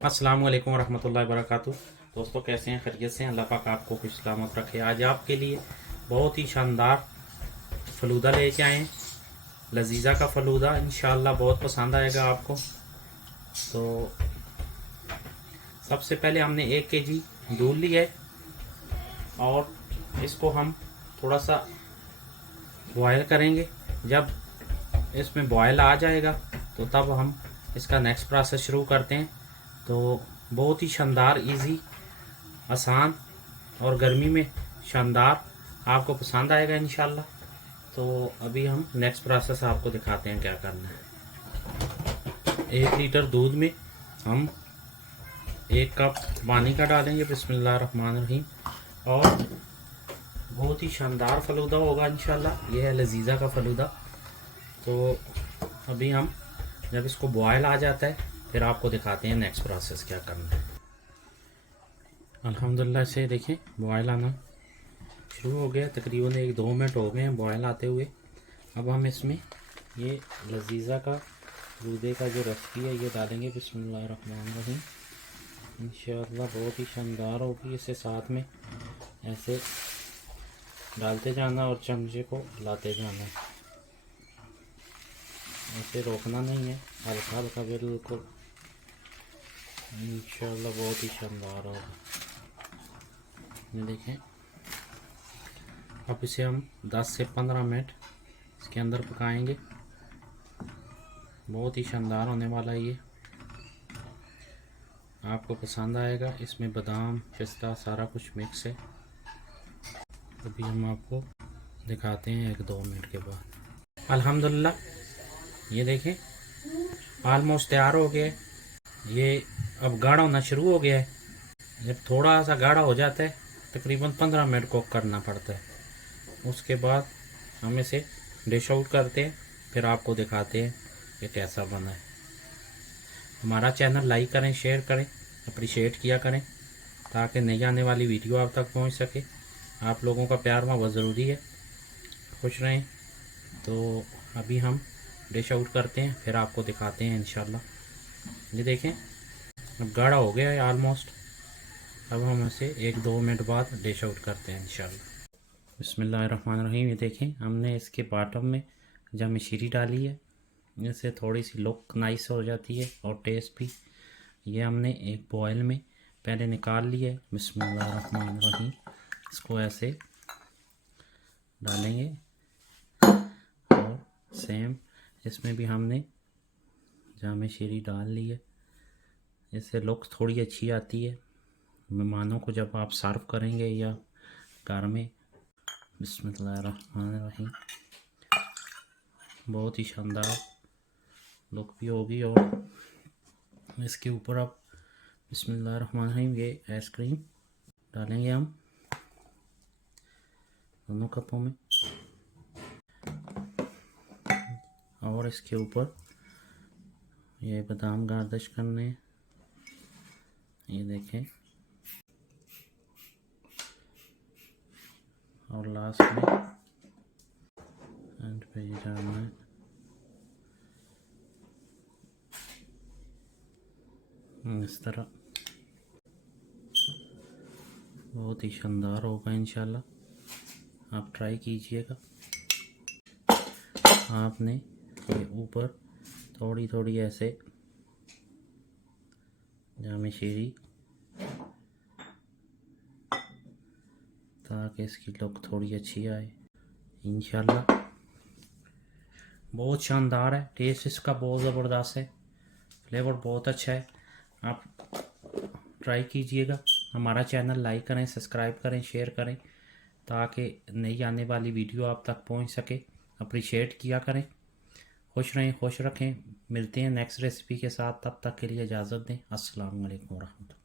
अस्सलाम वालेकुम रहमतुल्लाहि वबरकातुहू। दोस्तों कैसे हैं? खैरियत से हैं? अल्लाह पाक आपको खुश सलामत रखे। आज आपके लिए बहुत ही शानदार फ़लूदा लेके आए हैं। लजीज़ा का फ़लूदा इंशाअल्लाह बहुत पसंद आएगा आपको। तो सबसे पहले हमने 1 केजी दूध लिया है और इसको हम थोड़ा सा बॉयल करेंगे। जब इसमें बॉयल आ जाएगा तो तब हम इसका नेक्स्ट प्रोसेस शुरू करते हैं। तो बहुत ही शानदार, इजी, आसान और गर्मी में शानदार, आपको पसंद आएगा इंशाल्लाह। तो अभी हम नेक्स्ट प्रोसेस आपको दिखाते हैं क्या करना है। 1 लीटर दूध में हम 1 कप पानी का डालेंगे। बिस्मिल्लाहिर्रहमानिर्रहीम। और बहुत ही शानदार फ़लूदा होगा इंशाल्लाह। यह है लजीज़ा का फ़लूदा। तो अभी हम जब इसको बॉयल आ जाता है फिर आपको दिखाते हैं नेक्स्ट प्रोसेस क्या करना है। अल्हम्दुलिल्लाह से देखें बॉयल आना शुरू हो गया। तकरीबन 1-2 मिनट हो गए हैं बॉयल आते हुए। अब हम इसमें ये लजीज़ा का दूधे का जो रेसिपी है ये डालेंगे। बिस्मिल्लाहिर्रहमानिर्रहीम। इंशाअल्लाह बहुत ही शानदार होगी। इसे साथ में ऐसे डालते जाना और चमचे को हिलाते जाना। ऐसे रोकना नहीं है, हल्का हल्का बिल्कुल। इंशाअल्लाह बहुत ही शानदार होगा। ये देखें। अब इसे हम 10 से 15 मिनट इसके अंदर पकाएंगे। बहुत ही शानदार होने वाला है ये, आपको पसंद आएगा। इसमें बादाम, पिस्ता सारा कुछ मिक्स है। अभी हम आपको दिखाते हैं 1-2 मिनट के बाद। अल्हम्दुलिल्लाह ये देखें ऑलमोस्ट तैयार हो गया है। ये अब गाढ़ा होना शुरू हो गया है। जब थोड़ा सा गाढ़ा हो जाता है तकरीबन 15 मिनट कुक करना पड़ता है। उसके बाद हम इसे डिश आउट करते हैं, फिर आपको दिखाते हैं कि कैसा बना है। हमारा चैनल लाइक करें, शेयर करें, अप्रिशिएट किया करें ताकि नई आने वाली वीडियो आप तक पहुंच सके। आप लोगों का प्यार बहुत ज़रूरी है। खुश रहें। तो अभी हम डिश आउट करते हैं, फिर आपको दिखाते हैं इंशाल्लाह। ये देखें अब गाढ़ा हो गया है ऑलमोस्ट। अब हम इसे 1-2 मिनट बाद डिश आउट करते हैं इंशाल्लाह। बिस्मिल्लाहिर्रहमानिर्रहीम। ये देखें हमने इसके बॉटम में जामिश्री डाली है। इससे थोड़ी सी लुक नाइस हो जाती है और टेस्ट भी। ये हमने एक बॉयल में पहले निकाल लिया है। बिस्मिल्लाहिर्रहमानिर्रहीम। इसको ऐसे डालेंगे और सेम इसमें भी हमने जामिश्री डाल ली है। इससे लुक थोड़ी अच्छी आती है मेहमानों को जब आप सर्व करेंगे या घर में। बिस्मिल्लाहिर्रहमानिर्रहीम। बहुत ही शानदार लुक भी होगी। और इसके ऊपर अब बिस्मिल्लाहिर्रहमानिर्रहीम ये आइसक्रीम डालेंगे हम दोनों कपों में। और इसके ऊपर ये बादाम गार्निश करने हैं। ये देखें। और लास्ट में एंड पे ये डालना है। इस तरह बहुत ही शानदार होगा इंशाल्लाह। आप ट्राई कीजिएगा। आपने ये ऊपर थोड़ी थोड़ी ऐसे जामिश्री ताकि इसकी लुक थोड़ी अच्छी आए इंशाल्लाह। बहुत शानदार है। टेस्ट इसका बहुत ज़बरदस्त है। फ्लेवर बहुत अच्छा है। आप ट्राई कीजिएगा। हमारा चैनल लाइक करें, सब्सक्राइब करें, शेयर करें ताकि नई आने वाली वीडियो आप तक पहुंच सके। अप्रिशिएट किया करें। खुश रहें, खुश रखें। मिलते हैं नेक्स्ट रेसिपी के साथ। तब तक के लिए इजाज़त दें। अस्सलाम वालेकुम रहमतुल्लाह।